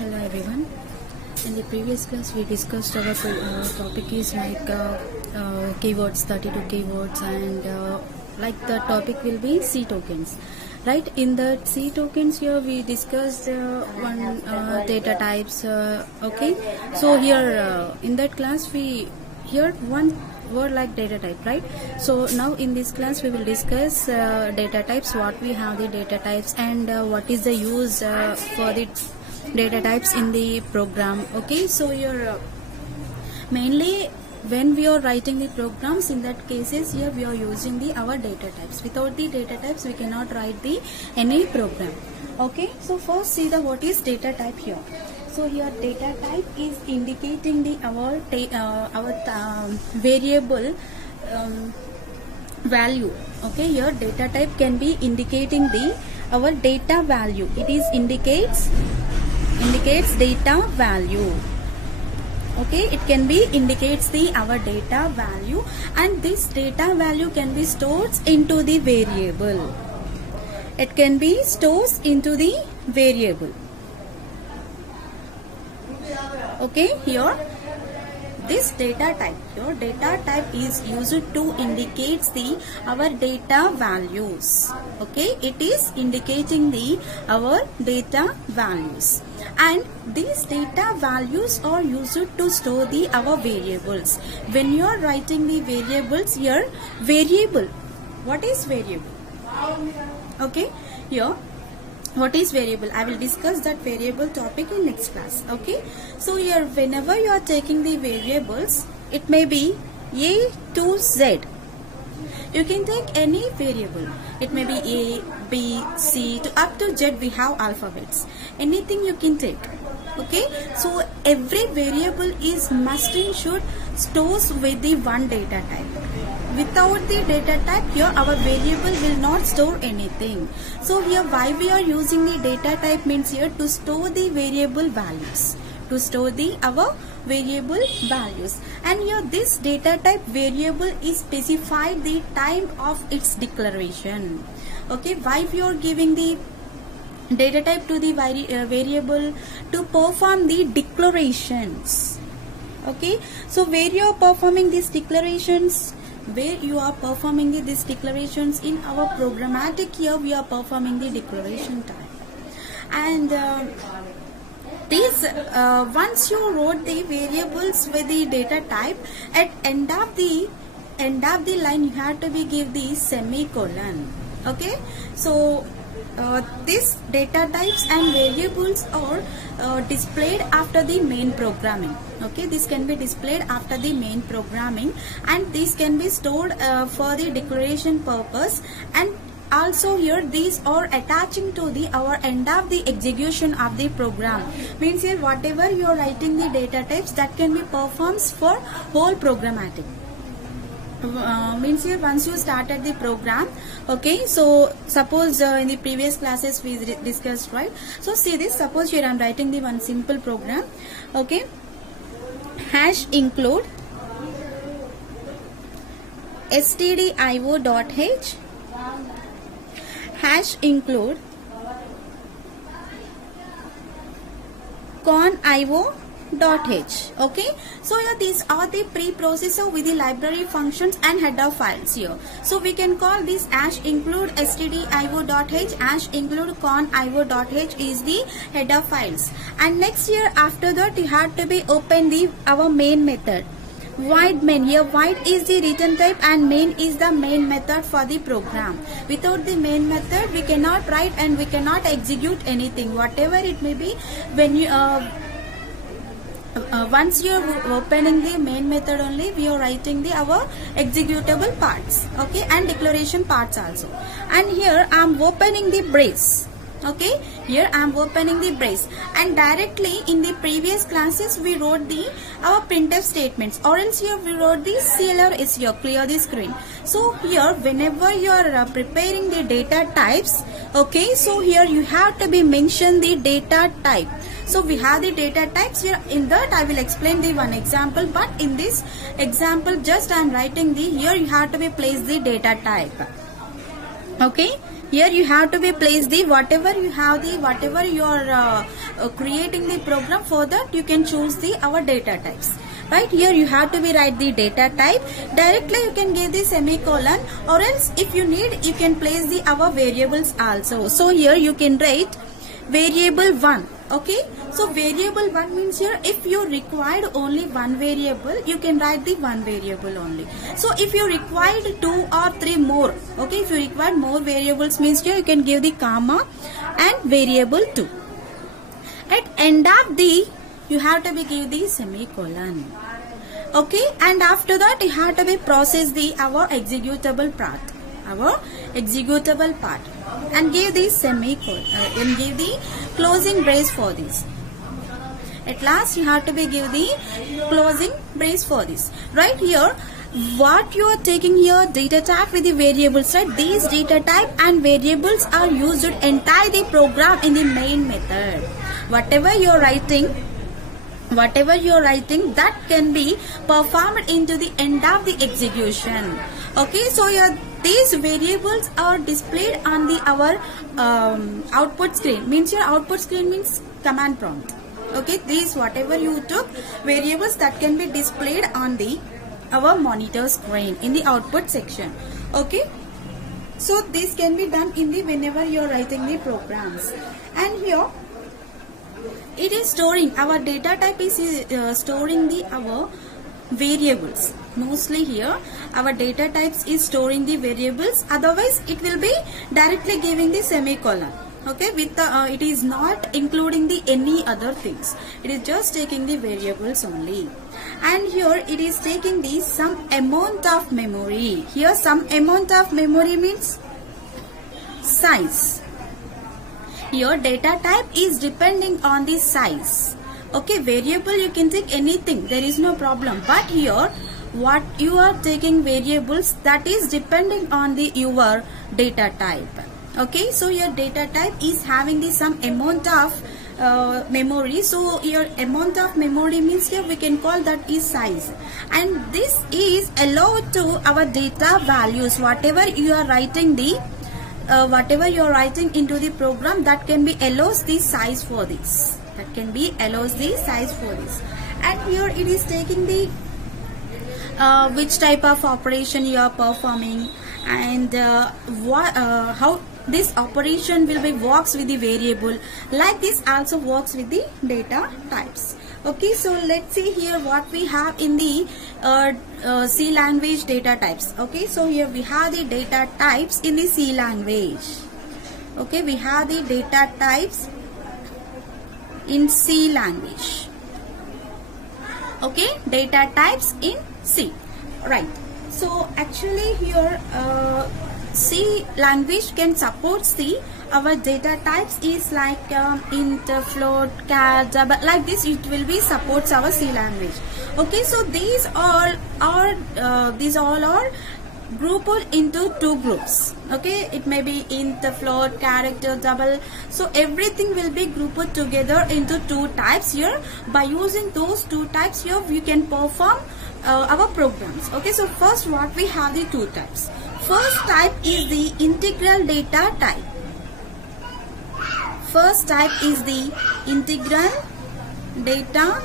Hello everyone. In the previous class we discussed our topic is like keywords, 32 keywords, and like the topic will be C tokens. Right, in the C tokens here we discussed one data types. Okay, so here in that class we heard one word like data type, right? So now in this class we will discuss data types, what we have the data types, and what is the use for the data types in the program. Okay, so here mainly when we are writing the programs, in that cases here we are using the our data types. Without the data types we cannot write the any program. Okay, so first see the what is data type here. So here data type is indicating the our variable value. Okay, here data type can be indicating the our data value. It is indicates data value. Okay, it can be indicates the our data value, and this data value can be stored into the variable. It can be stored into the variable. Okay, here this data type, your data type is used to indicate the our data values. Okay, it is indicating the our data values, and these data values are used to store the our variables. When you are writing the variables here, variable, what is variable? Okay, here what is variable? I will discuss that variable topic in next class. Okay, so here whenever you are taking the variables, it may be A to Z. You can take any variable. It may be A, B, C to up to Z. We have alphabets. Anything you can take. Okay, so every variable is must and should stores with the one data type. Without the data type, here our variable will not store anything. So here why we are using the data type means here to store the variable values. To store the our variable values, and here this data type variable is specified the time of its declaration. Okay, why we are giving the data type to the variable? To perform the declarations. Okay, so where you are performing these declarations, where you are performing these declarations in our programmatic, here we are performing the declaration type. And this once you wrote the variables with the data type, at end of the line you have to be give the semicolon. Okay, so these data types and variables are displayed after the main programming. Okay, this can be displayed after the main programming, and this can be stored for the declaration purpose, and also here these are attaching to the our end of the execution of the program. Means here whatever you are writing the data types, that can be performs for whole programmatic. Means here once you started the program. Okay, so suppose in the previous classes we discussed, right? So see this, suppose here I am writing the one simple program. Okay, hash include stdio.h, hash include conio.h. Okay, so here these are the preprocessor with the library functions and header files here. So we can call this hash include stdio.h, hash include conio.h is the header files. And next here after that you have to be open the our main method. Void main, here void is the return type and main is the main method for the program. Without the main method we cannot write and we cannot execute anything, whatever it may be. When you once you are opening the main method only, we are writing the our executable parts. Okay, and declaration parts also. And here I am opening the brace. Okay, here I am opening the brace, and directly in the previous classes we wrote the our printf statements, or else here we wrote the CLR is here, clear the screen. So here whenever you are preparing the data types, okay, so here you have to be mention the data type. So we have the data types here. In that I will explain the one example, but in this example just I am writing the here you have to be place the data type. Okay, Here you have to be place the whatever you are creating the program. For that you can choose the our data types. Right, here you have to be write the data type. Directly you can give the semicolon, or else if you need you can place the our variables also. So here you can write variable 1. Okay, so variable 1 means here if you required only one variable, you can write the one variable only. So if you required 2 or 3 more, okay, if you require more variables means here you can give the comma and variable 2. At end of the you have to be give the semicolon. Okay, and after that you have to be process the our executable part, and give the semicolon and give the closing brace for this. At last you have to be give the closing brace for this. Right, here what you are taking here data type with the variables, right? These data type and variables are used to entire the program in the main method. Whatever you are writing that can be performed into the end of the execution. Okay, so here these variables are displayed on the our output screen. Means your output screen means command prompt. Okay, these whatever you took variables that can be displayed on the our monitor screen in the output section. Okay, so this can be done in the whenever you are writing the programs. And here it is storing our data type is storing the our variables. Mostly here our data types is storing the variables, otherwise it will be directly giving the semicolon. Okay, with the it is not including the any other things, it is just taking the variables only. And here it is taking the some amount of memory. Here some amount of memory means size. Your data type is depending on the size. Okay, variable you can take anything, there is no problem. But here what you are taking variables that is depending on the your data type. Okay, so your data type is having the some amount of memory. So your amount of memory means here we can call that is size. And this is allowed to our data values. Whatever you are writing the whatever you are writing into the program, that can be allows the size for this. And here it is taking the which type of operation you are performing, and how this operation will be works with the variable. Like this also works with the data types. Okay, so let's see here what we have in the C language data types. Okay, so here we have the data types in the C language. Okay, we have the data types in C language. Okay, data types in C. Right. So actually here C language can support our data types is like int, float, char, double, like this it will be supports our C language. Okay, so these all are grouped into two groups. Okay, it may be int, float, character, double. So everything will be grouped together into two types here. By using those two types here, we can perform our programs. Okay, so first what we have the two types. First type is the integral data type. First type is the integral data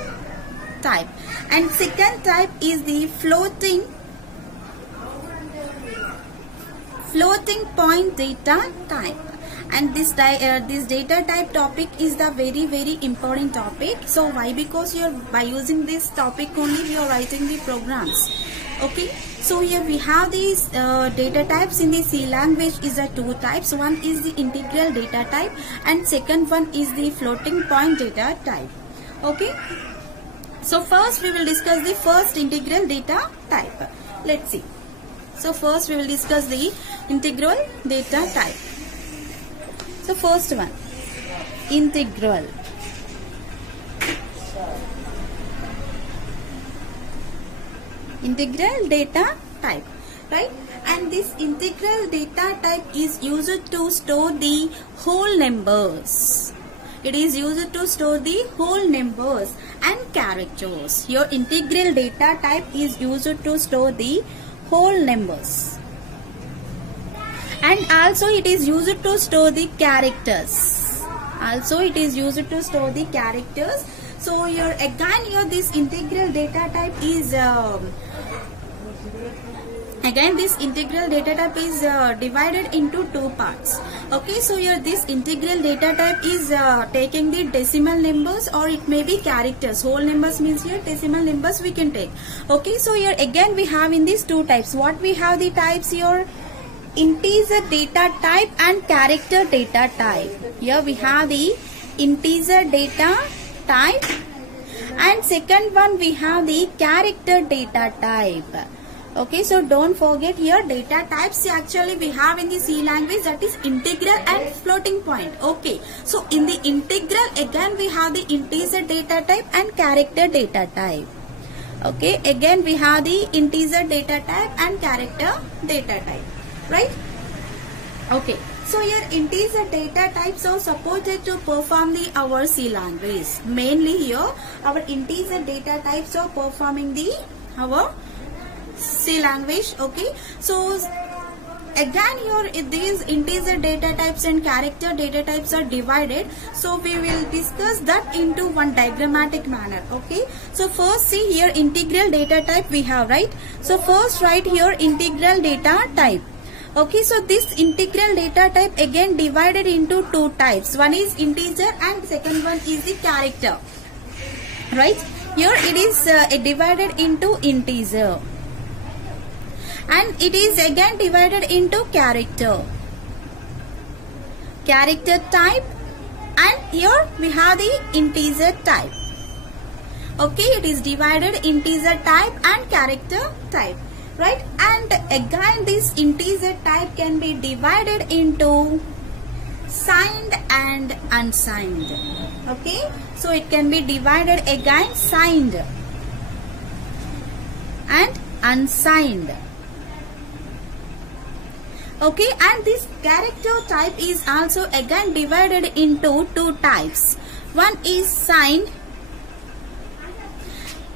type, and second type is the floating point data type. And this data type topic is the very important topic. So why? Because by using this topic only you are writing the programs. Okay, so here we have these data types in the C language is the two types. One is the integral data type and second one is the floating point data type. Okay, so first we will discuss the first integral data type. Let's see. So first we will discuss the integral data type. So first one, integral. Integral data type, right? And this integral data type is used to store the whole numbers. It is used to store the whole numbers and characters. Your integral data type is used to store the whole numbers And also it is used to store the characters. So here again here this integral data type is divided into two parts. Okay, so here this integral data type is taking the decimal numbers, or it may be characters. Whole numbers means here decimal numbers we can take. Okay, so here again we have in these two types. What we have the types here? Integer data type and character data type. Here we have the integer data type, and second one we have the character data type. Okay, so don't forget here data types actually we have in the C language, that is integral and floating point. Okay, so in the integral again we have the integer data type and character data type. Okay, again we have the integer data type and character data type. Right? Okay. So here integer data types are supported to perform the our C language. Mainly here our integer data types are performing the our C language. Okay. So again here these integer data types and character data types are divided. So we will discuss that into one diagrammatic manner. Okay. So first see here integral data type we have, right? So first write here integral data type. Okay, so this integral data type again divided into two types. One is integer and second one is the character. Right? Here it is divided into integer. And it is again divided into character. Character type, and here we have the integer type. Okay, it is divided integer type and character type. Right, and again this integer type can be divided into signed and unsigned. Okay, so it can be divided again signed and unsigned. Okay, and this character type is also again divided into two types. One is signed,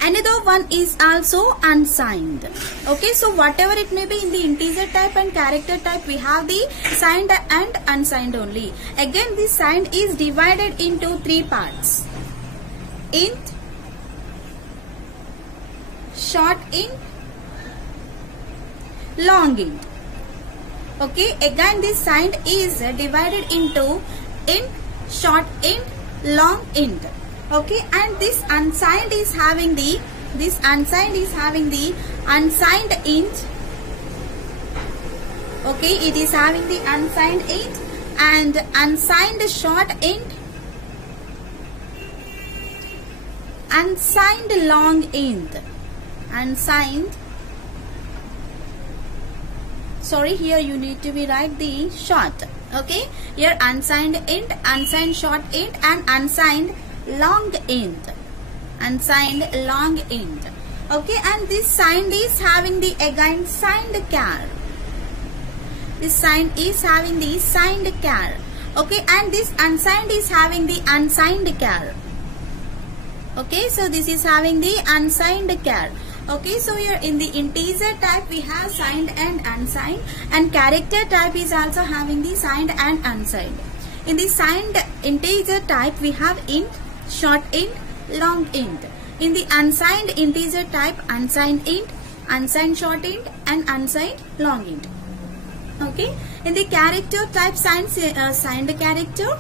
another one is also unsigned. Okay, so whatever it may be in the integer type and character type, we have the signed and unsigned only. Again, this signed is divided into three parts: int, short int, long int. Okay, again this signed is divided into int, short int, long int. Okay, and this unsigned is having the unsigned int. Okay, it is having the unsigned int and unsigned short int, unsigned long int, sorry, here you need to be write the short. Okay, here unsigned int, unsigned short int, and unsigned long int. Okay, and this signed is having the again signed char. This signed is having the signed char. Okay, and this unsigned is having the unsigned char. Okay, so this is having the unsigned char. Okay, so here in the integer type we have signed and unsigned, and character type is also having the signed and unsigned. In the signed integer type we have int, short int, long int. In the unsigned integer type, unsigned int, unsigned short int, and unsigned long int. Okay, in the character type signed character,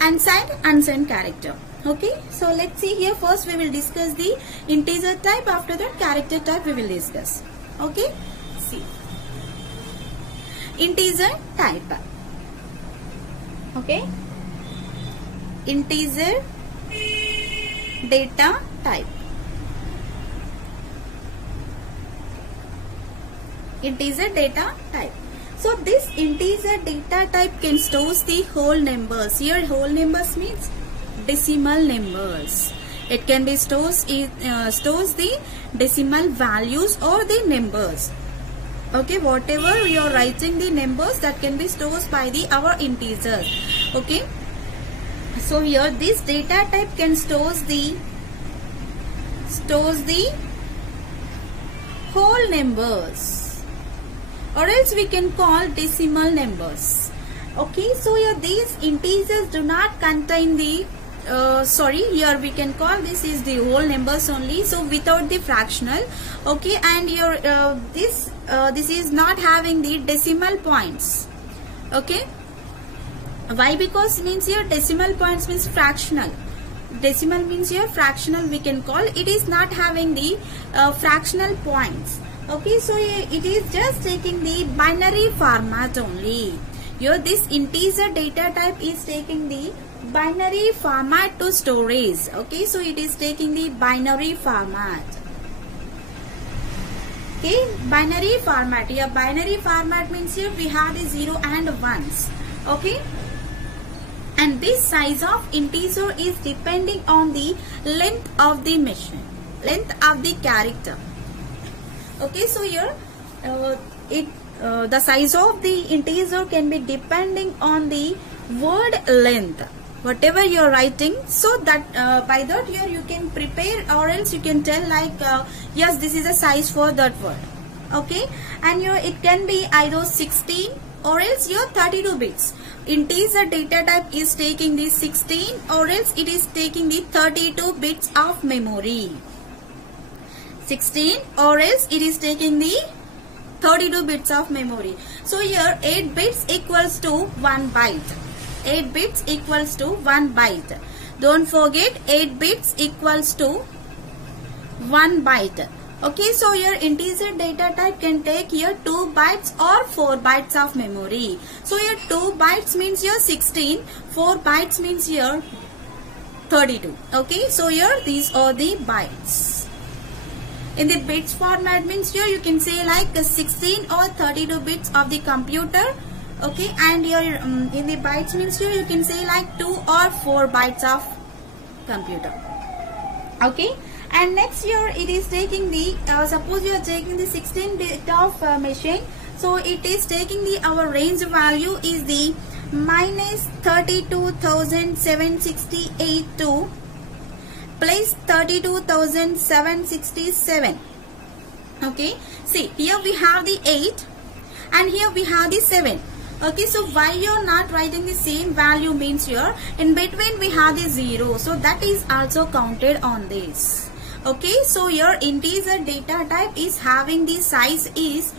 unsigned, unsigned character. Okay, so let's see here. First we will discuss the integer type, after that character type we will discuss. Okay, see integer type. Okay, integer data type. Integer data type. So this integer data type can store the whole numbers. Here whole numbers means decimal numbers. It can be stores the decimal values or the numbers. Okay, whatever you are writing the numbers, that can be stored by the our integers. Okay, so here this data type can stores the whole numbers. or else we can call decimal numbers. Okay, so here these integers do not contain the here we can call this is the whole numbers only, so without the fractional. Okay, and your this is not having the decimal points. Okay, why? Because means here decimal points means fractional. Decimal means here fractional we can call. It is not having the fractional points. Okay, so it is just taking the binary format only. Here this integer data type is taking the binary format to storage. Okay, so it is taking the binary format. Okay, binary format. Here binary format means here we have the 0 and 1s. Okay, and this size of integer is depending on the length of the machine, length of the character. Okay, so here the size of the integer can be depending on the word length, whatever you are writing. So that by that here you can prepare, or else you can tell like yes, this is a size for that word. Okay, and here it can be either 16 or else your 32 bits. Integer data type is taking the 16 or else it is taking the 32 bits of memory. 16 or else it is taking the 32 bits of memory. So here 8 bits equals to 1 byte. 8 bits equals to 1 byte. Don't forget 8 bits equals to 1 byte. Okay, so your integer data type can take here 2 bytes or 4 bytes of memory. So here 2 bytes means here 16, 4 bytes means here 32. Okay, so here these are the bytes. In the bits format means here you can say like 16 or 32 bits of the computer. Okay, and here in the bytes means here you can say like 2 or 4 bytes of computer. Okay, and next here it is taking the suppose you are taking the 16 bit of machine, so it is taking the our range value is the minus 32,768 to plus 32,767. Okay, see here we have the 8 and here we have the 7. Okay, so why you are not writing the same value means here in between we have the 0, so that is also counted on this. Okay, so your integer data type is having the size is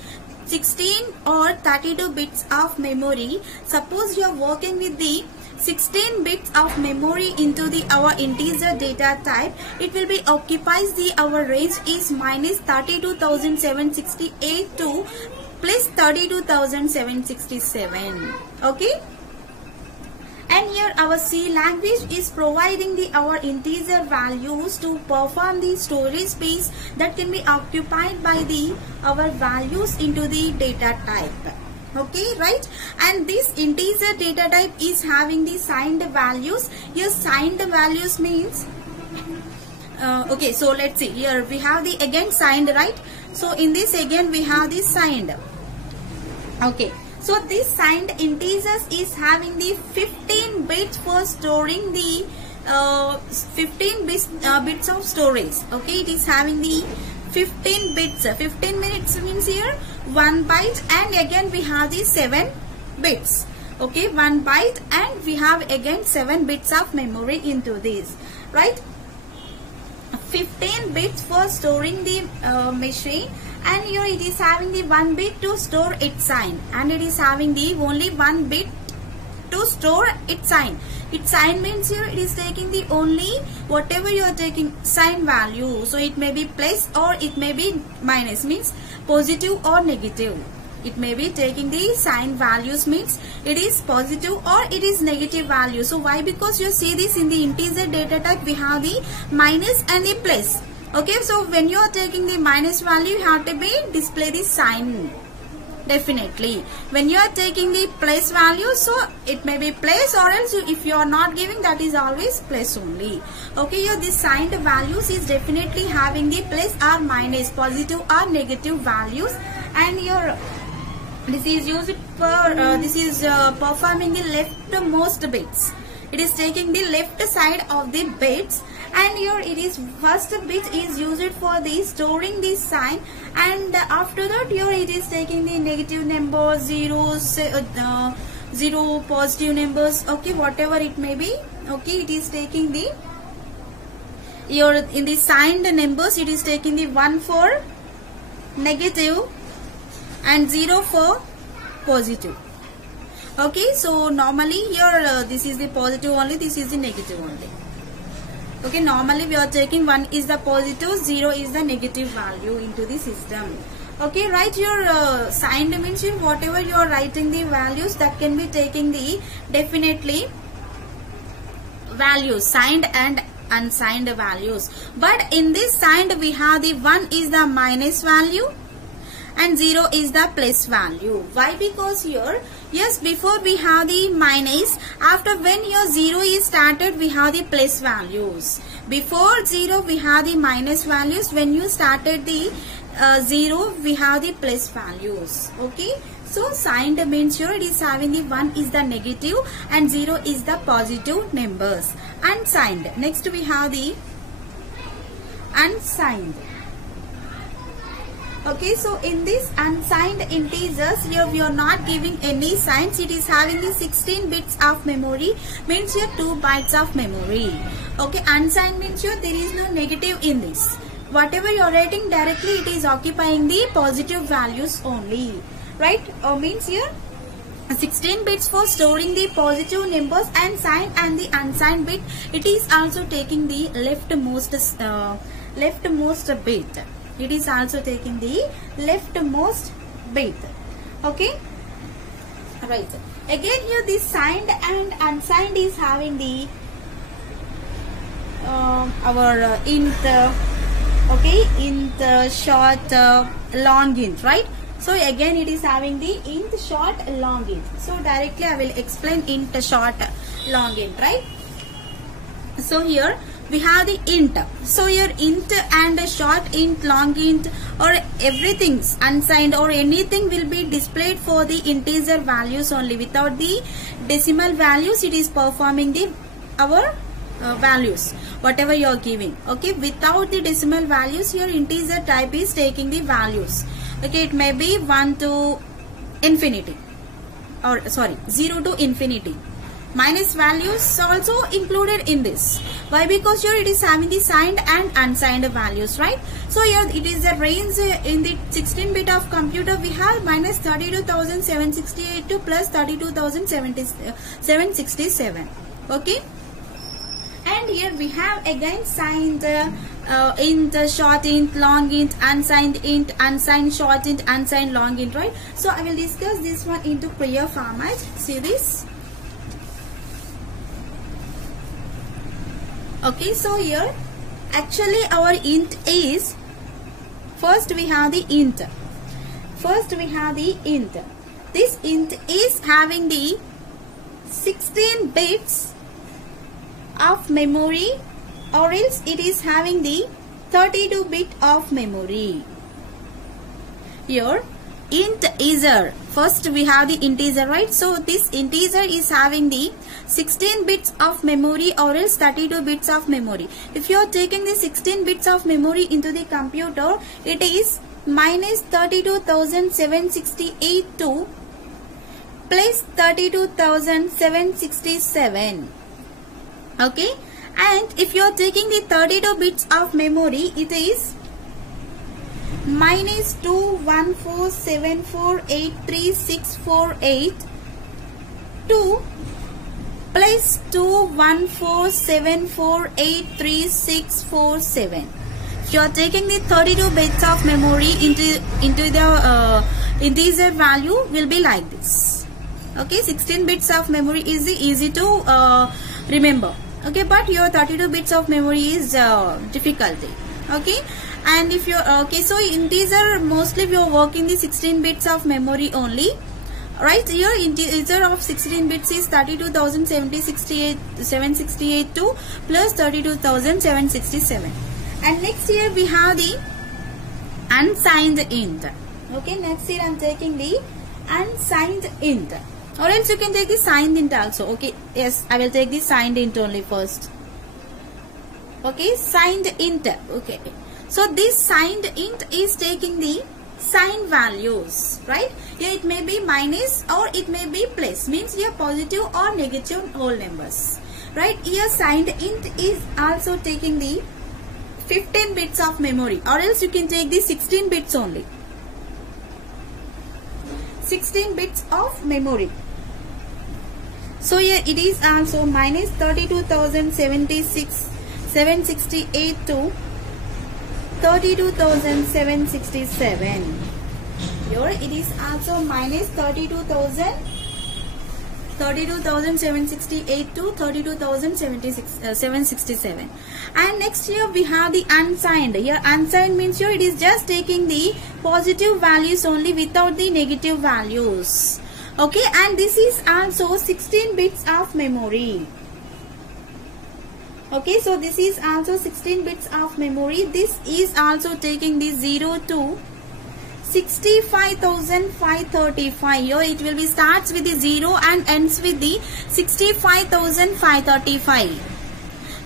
16 or 32 bits of memory. Suppose you are working with the 16 bits of memory into the our integer data type, it will be occupies the our range is minus 32,768 to plus 32,767. Okay, and here our C language is providing the our integer values to perform the storage space that can be occupied by the our values into the data type. Okay, right, and this integer data type is having the signed values. Here signed values means okay, so let's see, here we have the again signed, right? So in this again we have the signed. Okay, so this signed integers is having the 15 bits for storing the 15 bits of storage. Okay, it is having the 15 bits. 15 minutes means here 1 byte, and again we have the 7 bits. Okay, 1 byte, and we have again 7 bits of memory into this, right? 15 bits for storing the machine, and here it is having the 1 bit to store its sign, and it is having the only 1 bit to store its sign. Its sign means here it is taking the only whatever you are taking sign value. So it may be plus or it may be minus, means positive or negative. It may be taking the sign values means it is positive or it is negative value. So why? Because you see this in the integer data type we have the minus and the plus. Okay, so when you are taking the minus value you have to be display the sign. Definitely when you are taking the plus value, so it may be plus, or else if you are not giving, that is always plus only. Okay, here this signed values is definitely having the plus or minus, positive or negative values, and here this is used for performing the leftmost bits. It is taking the left side of the bits, and here it is first bit is used for the storing the sign, and after that here it is taking the negative numbers, zeros, zero, positive numbers, okay, whatever it may be. Okay, it is taking the here in the signed numbers, it is taking the 1 for negative and 0 for positive. Okay, so normally here this is the positive only, this is the negative only. Okay, normally we are taking 1 is the positive, 0 is the negative value into the system. Okay, write your signed means whatever you are writing the values, that can be taking the definitely values, signed and unsigned values. But in this signed we have the 1 is the minus value and 0 is the plus value. Why? Because here, yes, before we have the minus, after when your 0 is started we have the plus values. Before 0 we have the minus values, when you started the 0 we have the plus values. Okay, so signed means here it is having the 1 is the negative and 0 is the positive numbers. Unsigned, next we have the unsigned. Okay, so in this unsigned integers, here we are not giving any signs. It is having the 16 bits of memory, means here 2 bytes of memory. Okay, unsigned means here there is no negative in this. Whatever you are writing directly, it is occupying the positive values only, right? Means here 16 bits for storing the positive numbers, and signed and the unsigned bit, it is also taking the leftmost bit. It is also taking the leftmost bit. Okay, right. Again here this signed and unsigned is having the our int, okay, int, short, long int, right? So again it is having the int, short, long int. So directly I will explain int, short, long int, right? So here we have the int. So here int and short int, long int, or everything unsigned or anything will be displayed for the integer values only. Without the decimal values, it is performing the our values whatever you are giving. Okay, without the decimal values, your integer type is taking the values. Okay, it may be 1 to infinity, or sorry, 0 to infinity. Minus values also included in this. Why? Because here it is having the signed and unsigned values, right? So here it is a range in the 16-bit of computer. We have minus 32,768 to plus 32,767. Okay. And here we have again signed int, short int, long int, unsigned short int, unsigned long int, right? So I will discuss this one into clear format. See this? Okay, so here actually our int is, first we have the int. This int is having the 16 bits of memory, or else it is having the 32 bit of memory. Here integer, first we have the integer, right? So this integer is having the 16 bits of memory or else 32 bits of memory. If you are taking the 16 bits of memory into the computer, it is minus 32,768 to plus 32,767. Okay, and if you are taking the 32 bits of memory, it is minus 214748368 to plus 214748367. If you are taking the 32 bits of memory into the integer value, will be like this. Okay, 16 bits of memory is easy to remember. Okay, but your 32 bits of memory is difficulty. Okay, and if you okay, so integer mostly we are working the 16 bits of memory only, right? Here integer of 16 bits is 32,768 to plus 32,767. And next here we have the unsigned int. Okay, next here I am taking the unsigned int, or else you can take the signed int also. Okay, yes, I will take the signed int only first. Okay, signed int. Okay, so this signed int is taking the sign values, right? Here it may be minus or it may be plus, means here positive or negative whole numbers, right? Here signed int is also taking the 15 bits of memory, or else you can take the 16 bits only. 16 bits of memory. So here it is also minus 32,768 to 32,767. Here it is also minus 32,768 to 32,767. And next here we have the unsigned. Here unsigned means here it is just taking the positive values only without the negative values. Okay, and this is also 16 bits of memory. Okay, so this is also 16 bits of memory. This is also taking the 0 to 65,535. Here it will be starts with the 0 and ends with the 65,535.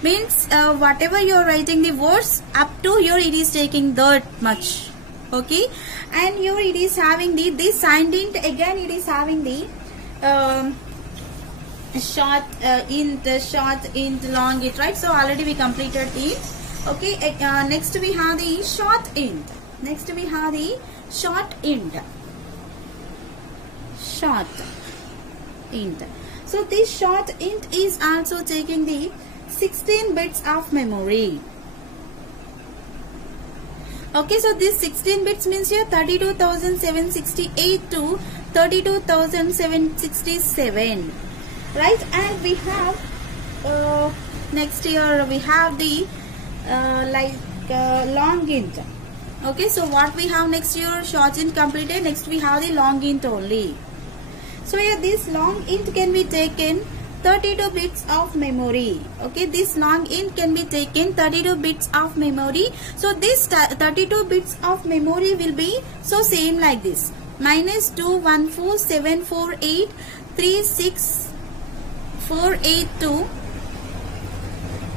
Means whatever you are writing the words up to here, it is taking that much. Okay, and here it is having the this signed int. Again it is having the short int, long int, right? So already we completed it. Okay, next we have the short int. Next we have the short int. Short int. So this short int is also taking the 16 bits of memory. Okay, so this 16 bits means here 32,768 to 32,767, right? And we have next here we have the long int. Okay, so what we have next here, short int completed. Next we have the long int only. So here this long int can be taken 32 bits of memory. Okay, this long int can be taken 32 bits of memory. So this 32 bits of memory will be so same like this: minus 214,748,36482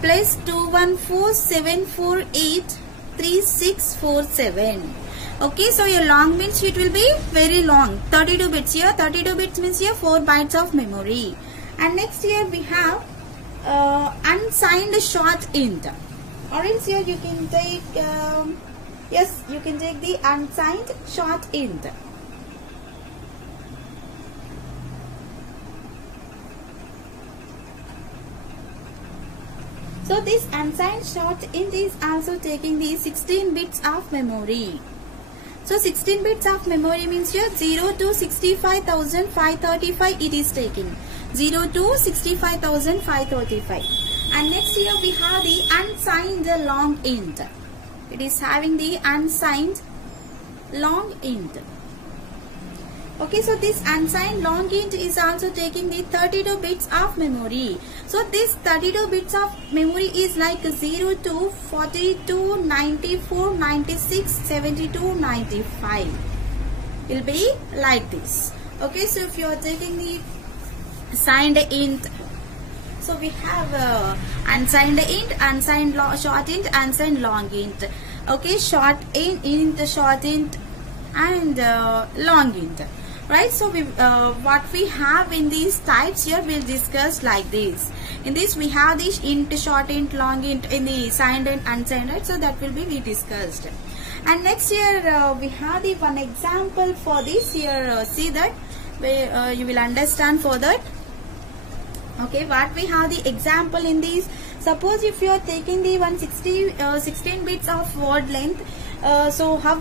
plus 214,748,3647. Okay, so your long means it will be very long, 32 bits here. 32 bits means here 4 bytes of memory. And next here we have unsigned short int, or else here you can take yes, you can take the unsigned short int. So this unsigned short int is also taking the 16 bits of memory. So 16 bits of memory means here 0 to 65,535 it is taking. 0 to 65,535. And next here we have the unsigned long int. It is having the unsigned long int. Okay, so this unsigned long int is also taking the 32 bits of memory. So this 32 bits of memory is like 0 to 42, 94, 96, 72, 95. Will be like this. Okay, so if you are taking the signed int, so we have unsigned int, unsigned short int, unsigned long int. Okay, short int, short int, and long int. Right, so we what we have in these types here we'll discuss like this. In this we have this int, short int, long int in the signed and unsigned, right? So that will be we discussed. And next here we have the one example for this here. See that where you will understand for that. Okay, what we have the example in this. Suppose if you are taking the 16 bits of word length, so how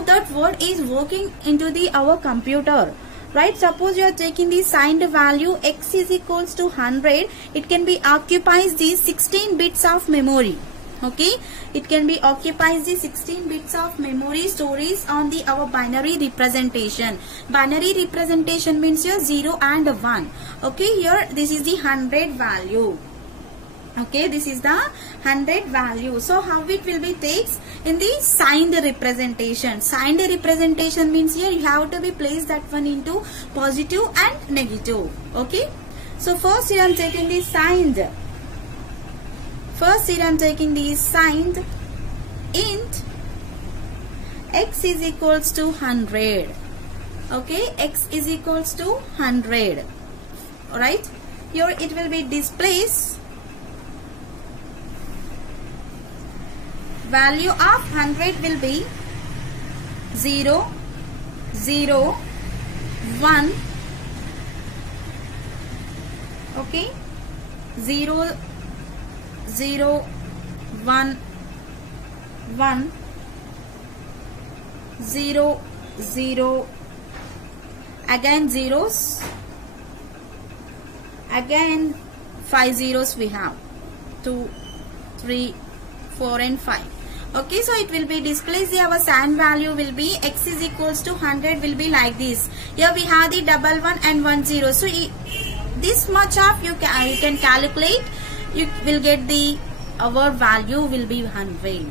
that word is working into the our computer, right? Suppose you are taking the signed value x is equals to 100, it can be occupies the 16 bits of memory. Okay, it can be occupies the 16 bits of memory stories on the our binary representation. Binary representation means here 0 and 1. Okay, here this is the 100 value. Okay, this is the 100 value. So how it will be takes in the signed representation. Signed representation means here you have to be placed that one into positive and negative. Okay, So first here I am taking the signed. First here I am taking the signed int x is equals to 100. Okay, x is equals to 100. Alright, here it will be displays value of 100 will be 0, 0, 1. Okay, 0, 0, 1, 1, 0, 0, again zeros, again 5 zeros we have, 2, 3, 4 and 5. Okay, so it will be displays our signed value will be x is equals to 100 will be like this. Here we have the double 1 and 1 0. So this much of you can calculate, you will get the our value will be 100.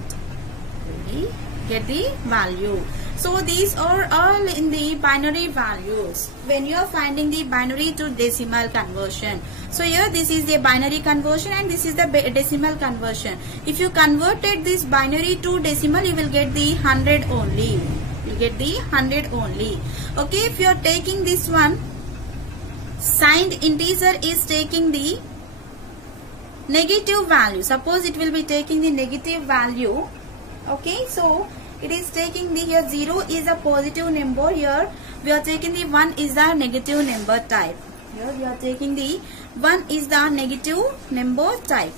Okay, get the value. So these are all in the binary values when you are finding the binary to decimal conversion. So here this is the binary conversion and this is the decimal conversion. If you converted this binary to decimal, you will get the 100 only. You get the 100 only. Okay, if you are taking this one, signed integer is taking the negative value. Suppose it will be taking the negative value. Okay, so it is taking the here 0 is a positive number. Here we are taking the 1 is the negative number type. Here we are taking the 1 is the negative number type.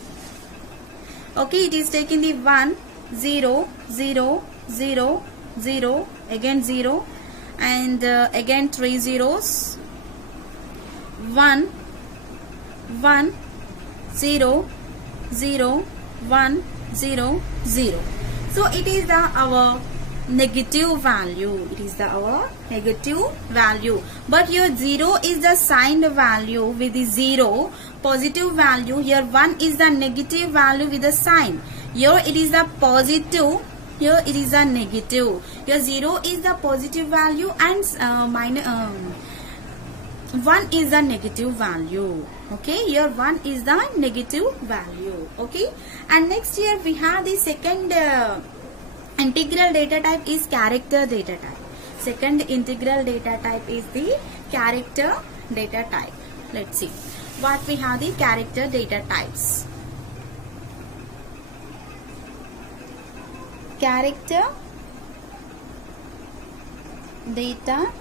Okay, it is taking the 1, 0, 0, 0, 0, again 0 and again 3 zeros, 1, 1, 0, 0, 1, 0, 0. So it is the our negative value. It is the our negative value. But here 0 is the signed value with the 0 positive value. Here 1 is the negative value with the sign. Here it is the positive. Here it is a negative. Here 0 is the positive value and 1 is the negative value. Okay, here 1 is the negative value. Okay, and next here we have the second integral data type is character data type. Second integral data type is the character data type. Let's see what we have the character data types. Character data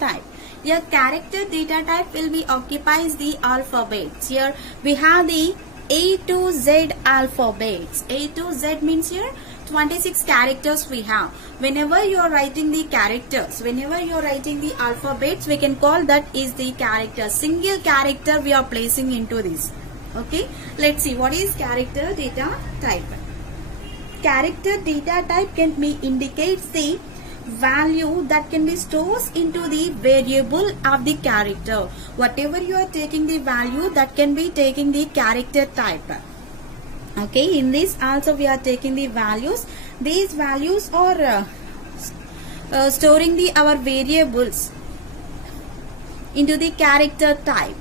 type. Your character data type will be occupies the alphabets. Here we have the A to Z alphabets. A to Z means here 26 characters we have. Whenever you are writing the characters, whenever you are writing the alphabets, we can call that is the character. Single character we are placing into this. Okay, let's see what is character data type. Character data type can be indicates the value that can be stored into the variable of the character. Whatever you are taking the value, that can be taking the character type. Okay, in this also we are taking the values. These values are storing the our variables into the character type.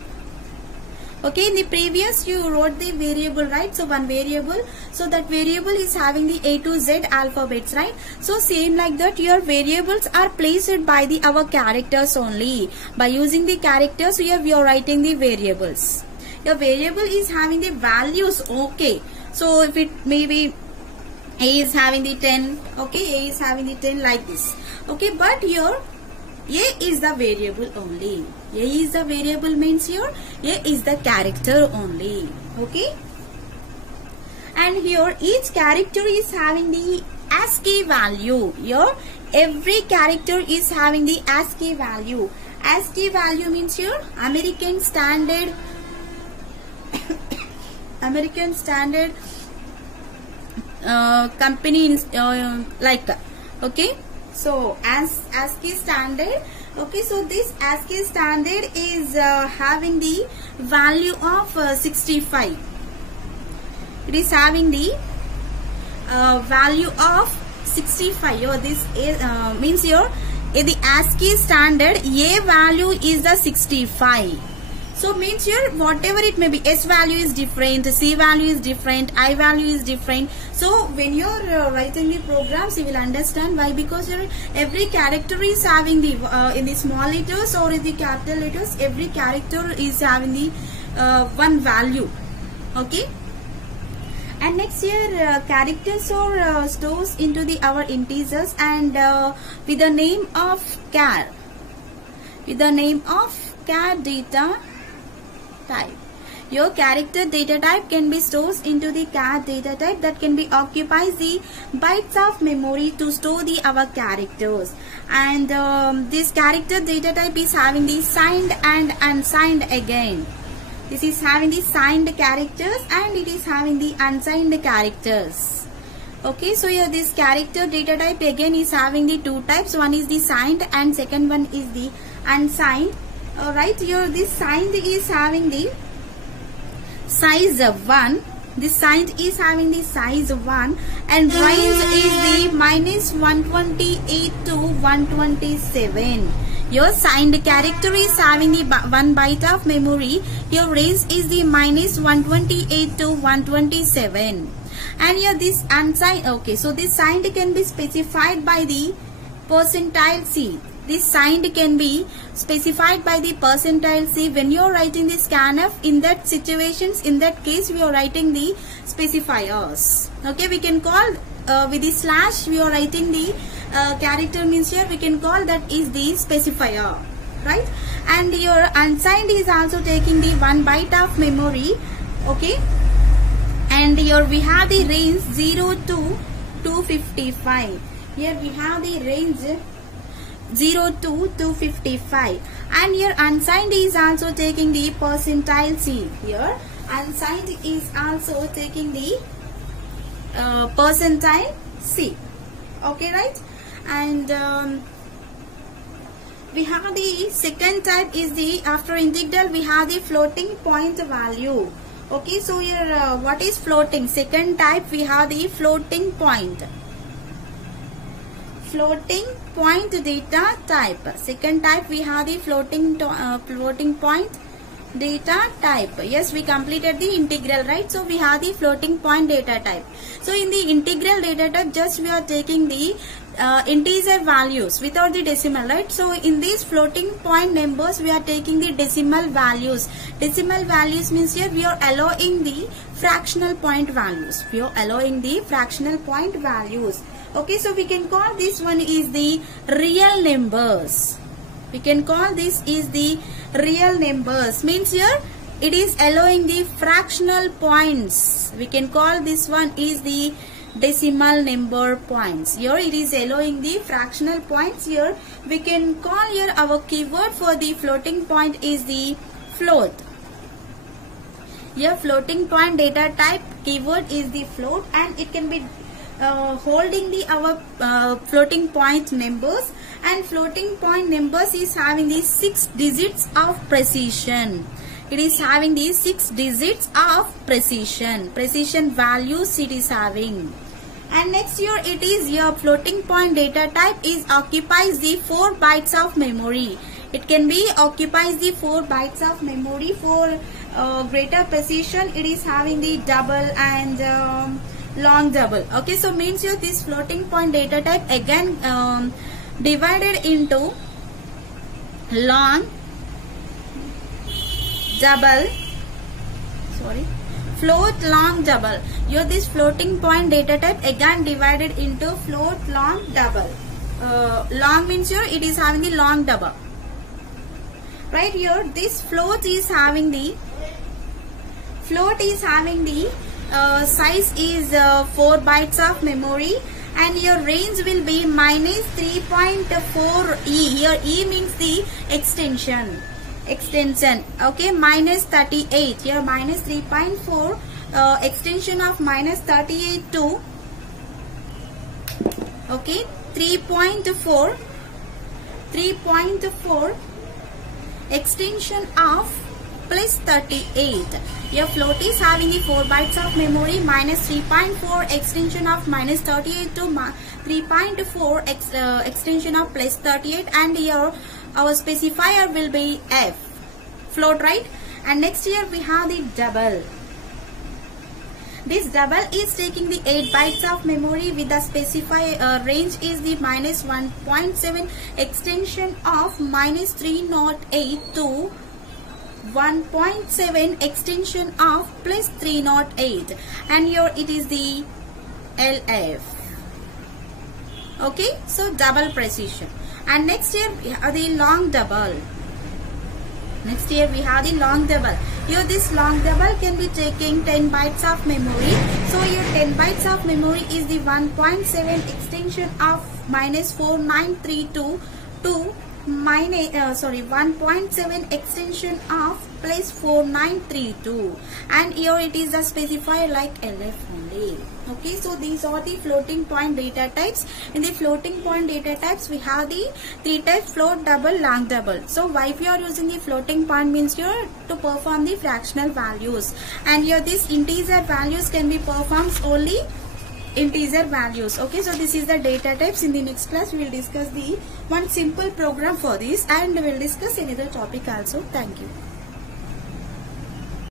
Okay, in the previous you wrote the variable, right? So one variable, so that variable is having the A to Z alphabets, right? So same like that, your variables are placed by the our characters only. By using the characters, we are writing the variables. Your variable is having the values. Okay, so if it maybe A is having the 10, okay, A is having the 10 like this. Okay, but here A is the variable only. A is the variable means here A is the character only. Okay, and here each character is having the ASCII value. Here every character is having the ASCII value. ASCII value means here American Standard American Standard company like okay. So as ASCII standard, okay, so this ASCII standard is having the value of 65. It is having the value of 65. Or this is, means here in the ASCII standard A value is the 65. So means here whatever it may be, S value is different, C value is different, I value is different. So when you're writing the programs, you will understand why, because your every character is having the in the small letters or in the capital letters, every character is having the one value. Okay. And next here characters are stores into the our integers and with the name of char, with the name of char data type. Your character data type can be stored into the char data type that can be occupies the bytes of memory to store the our characters. And this character data type is having the signed and unsigned again. This is having the signed characters and it is having the unsigned characters. Okay, so here this character data type again is having the two types. One is the signed and second one is the unsigned. Alright, here this signed is having the size of 1. This signed is having the size of 1 and range is the -128 to 127. Your signed character is having the 1 byte of memory. Your range is the -128 to 127. And here this unsigned, okay, so this signed can be specified by the percentile C. This signed can be specified by the percentile C when you are writing the scanf. In that situations, in that case, we are writing the specifiers. Okay, we can call with the slash, we are writing the character means here we can call that is the specifier, right? And your unsigned is also taking the 1 byte of memory. Okay, and here we have the range 0 to 255. Here we have the range 0 to 255, and here unsigned is also taking the percentile C. Here unsigned is also taking the percentile C. Okay, right? And we have the second type is the after integral we have the floating point value. Okay, so here what is floating? Second type we have the floating point. Floating point data type. Second type we have the floating point data type. Yes, we completed the integral, right? So we have the floating point data type. So in the integral data type, just we are taking the integer values without the decimal, right? So in these floating point numbers, we are taking the decimal values. Decimal values means here we are allowing the fractional point values. We are allowing the fractional point values. Okay, so we can call this one is the real numbers. We can call this is the real numbers. Means here it is allowing the fractional points. We can call this one is the decimal number points. Here it is allowing the fractional points. Here we can call here our keyword for the floating point is the float. Here floating point data type keyword is the float, and it can be holding the our floating point numbers, and floating point numbers is having the 6 digits of precision. It is having the 6 digits of precision values it is having. And next here it is your floating point data type is occupies the 4 bytes of memory. It can be occupies the 4 bytes of memory. For greater precision, it is having the double and long double. Okay, so means here this floating point data type again divided into long, double, float, long, double. Here this floating point data type again divided into float, long, double. Long means here it is having the long double. Right here this float is having the size is 4 bytes of memory, and your range will be -3.4 E. Here E means the extension. Okay, -38. Here -3.4 extension of -38 to okay 3.4 extension of +38. Your float is having the 4 bytes of memory, -3.4 extension of -38 to 3.4 extension of +38, and here our specifier will be F, float, right? And next here we have the double. This double is taking the 8 bytes of memory with the specified range is the -1.7 extension of -308 to 1.7 extension of +308, and here it is the LF. Okay, so double precision. And next here we have the long double. Next here we have the long double. Here this long double can be taking 10 bytes of memory. So your 10 bytes of memory is the 1.7 extension of -4932 to 1.7 extension of +4932, and here it is the specifier like LF only. Okay, so these are the floating point data types. In the floating point data types, we have the 3 types: float, double, long double. So why we are using the floating point means here to perform the fractional values, and here these integer values can be performed only integer values. Okay, so this is the data types. In the next class we will discuss the one simple program for this, and we will discuss another topic also. Thank you.